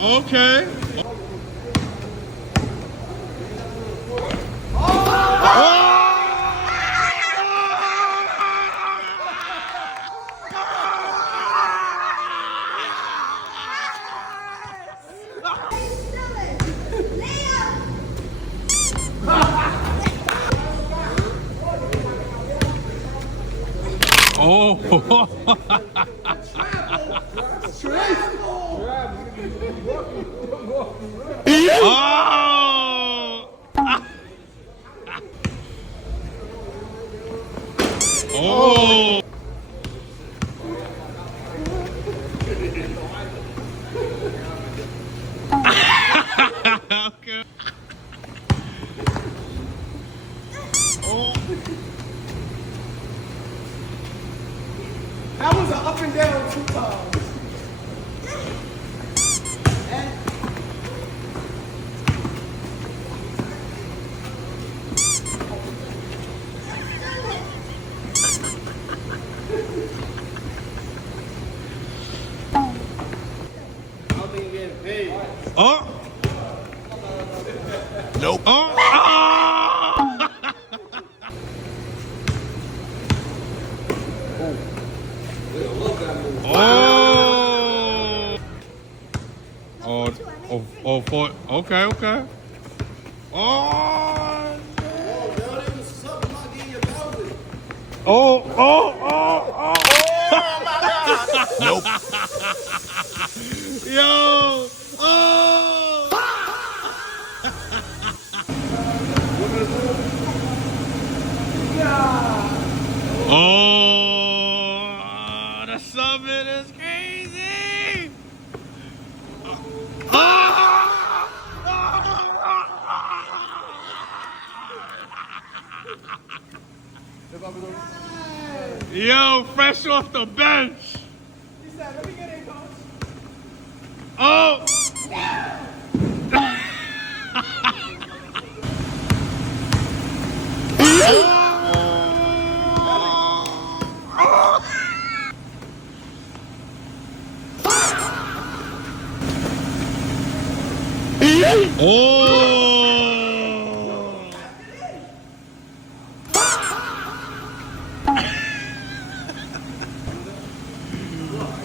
Okay. Oh. Oh. Oh. Okay. Oh. That was an up and down 2 times. I don't think you're getting paid. Oh. Nope. Oh. Oh. Oh. Oh. Oh. For, okay. Okay. Oh. Oh. Oh. Oh. Oh. Nope. Yo. Oh. Oh, the summit is crazy. Yo, fresh off the bench. He said, let me get in, coach. Oh. Oh!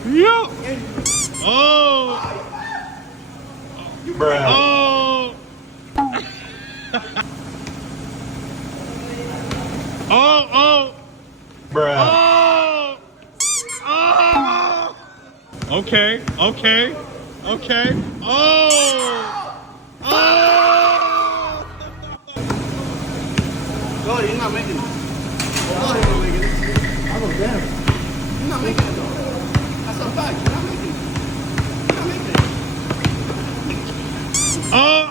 Yo! Oh! Bruh. Oh! Oh! Oh! Bruh. Oh! Oh! Okay, okay, okay. Oh! Oh! No, you're not making it. Oh, you're not making it. I go down. You're not making it, though. That's a fact. You're not making it. You're not making Oh!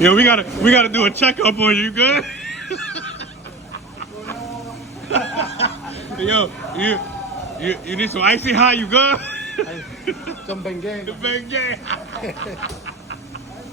Yo, we gotta do a checkup on you, good? Yo, you need some icy hot, you good? it. Some Bengay. The big game.